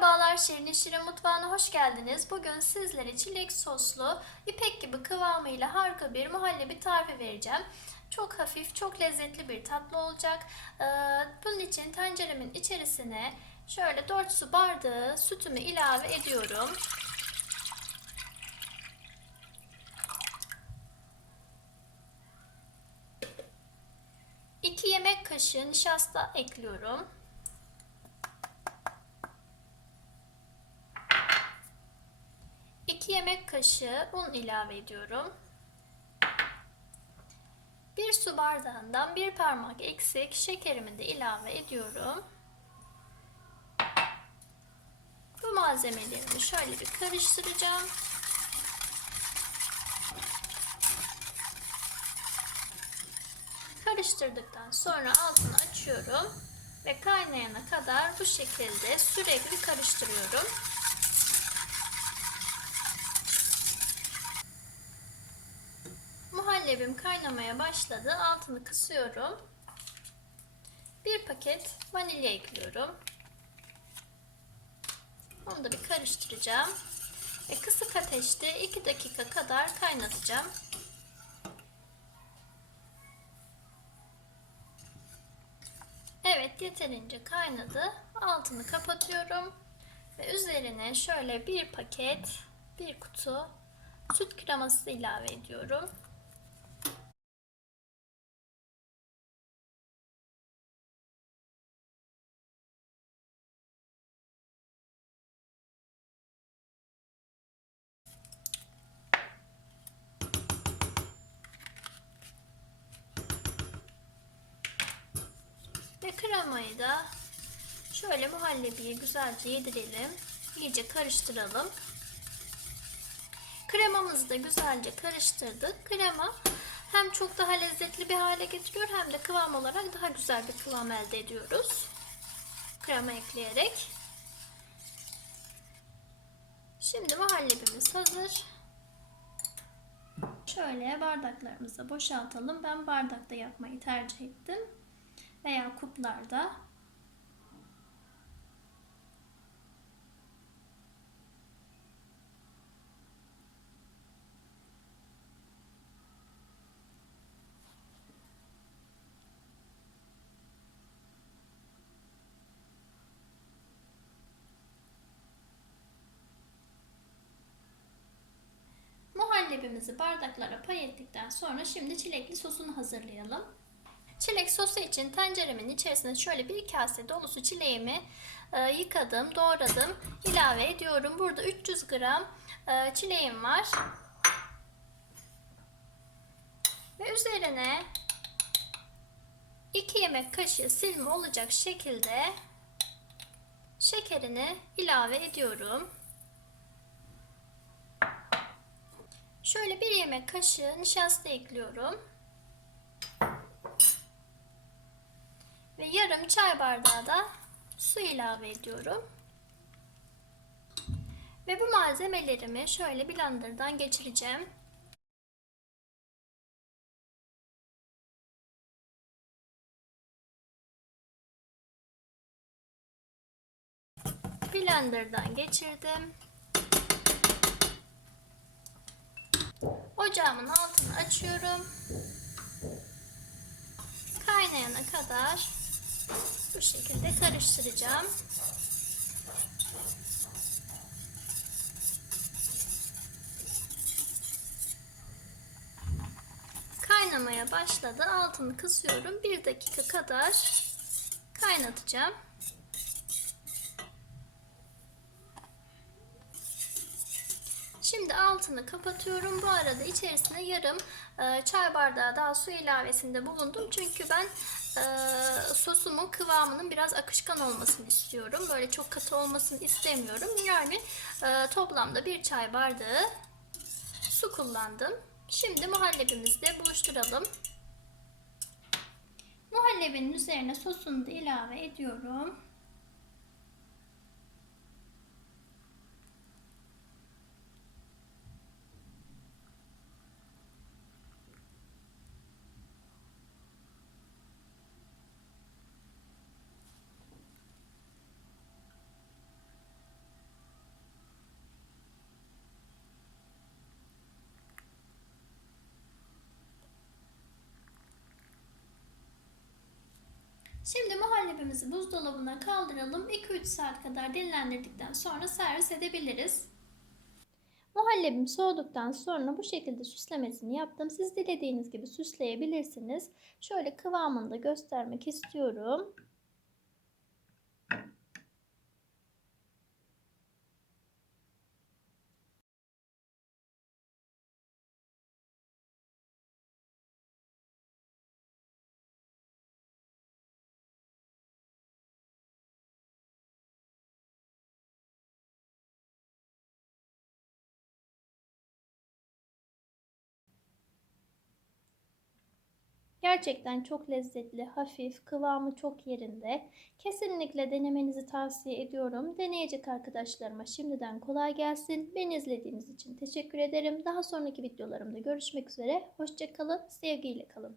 Merhabalar Şirin Şirin Mutfağı'na hoş geldiniz. Bugün sizlere çilek soslu, ipek gibi kıvamıyla harika bir muhallebi tarifi vereceğim. Çok hafif, çok lezzetli bir tatlı olacak. Ee, bunun için tenceremin içerisine şöyle 4 su bardağı sütümü ilave ediyorum. İki yemek kaşığı nişasta ekliyorum. 2 yemek kaşığı un ilave ediyorum. 1 su bardağından bir parmak eksik şekerimi de ilave ediyorum. Bu malzemelerimi şöyle bir karıştıracağım. Karıştırdıktan sonra altını açıyorum ve kaynayana kadar bu şekilde sürekli karıştırıyorum. Muhallebim kaynamaya başladı. Altını kısıyorum. Bir paket vanilya ekliyorum. Onu da bir karıştıracağım. Ve kısık ateşte 2 dakika kadar kaynatacağım. Evet yeterince kaynadı. Altını kapatıyorum. Ve üzerine şöyle bir paket, bir kutu süt kreması ilave ediyorum. Kremayı da şöyle muhallebiyi güzelce yedirelim. İyice karıştıralım. Kremamızı da güzelce karıştırdık. Krema hem çok daha lezzetli bir hale getiriyor hem de kıvam olarak daha güzel bir kıvam elde ediyoruz. Krema ekleyerek. Şimdi muhallebimiz hazır. Şöyle bardaklarımıza boşaltalım. Ben bardakta yapmayı tercih ettim veya kuplarda Muhallebimizi bardaklara pay ettikten sonra şimdi çilekli sosunu hazırlayalım. Çilek sosu için tenceremin içerisine şöyle bir kase dolusu çileğimi e, yıkadım, doğradım, ilave ediyorum. Burada 300 gram e, çileğim var. Ve üzerine 2 yemek kaşığı silme olacak şekilde şekerini ilave ediyorum. Şöyle bir yemek kaşığı nişasta ekliyorum. Ve yarım çay bardağı da su ilave ediyorum. Ve bu malzemelerimi şöyle blenderdan geçireceğim. Blenderdan geçirdim. Ocağımın altını açıyorum. Kaynayana kadar bu şekilde karıştıracağım. Kaynamaya başladı. Altını kısıyorum. Bir dakika kadar kaynatacağım. Şimdi altını kapatıyorum. Bu arada içerisine yarım e, çay bardağı daha su ilavesinde bulundum. Çünkü ben e, sosumun kıvamının biraz akışkan olmasını istiyorum. Böyle çok katı olmasını istemiyorum. Yani e, toplamda bir çay bardağı su kullandım. Şimdi muhallebimizle buluşturalım. Muhallebinin üzerine sosunu da ilave ediyorum. Şimdi muhallebimizi buzdolabına kaldıralım. 2-3 saat kadar dinlendirdikten sonra servis edebiliriz. Muhallebim soğuduktan sonra bu şekilde süslemesini yaptım. Siz dilediğiniz gibi süsleyebilirsiniz. Şöyle kıvamını da göstermek istiyorum. Gerçekten çok lezzetli, hafif, kıvamı çok yerinde. Kesinlikle denemenizi tavsiye ediyorum. Deneyecek arkadaşlarıma şimdiden kolay gelsin. Beni izlediğiniz için teşekkür ederim. Daha sonraki videolarımda görüşmek üzere. Hoşçakalın, sevgiyle kalın.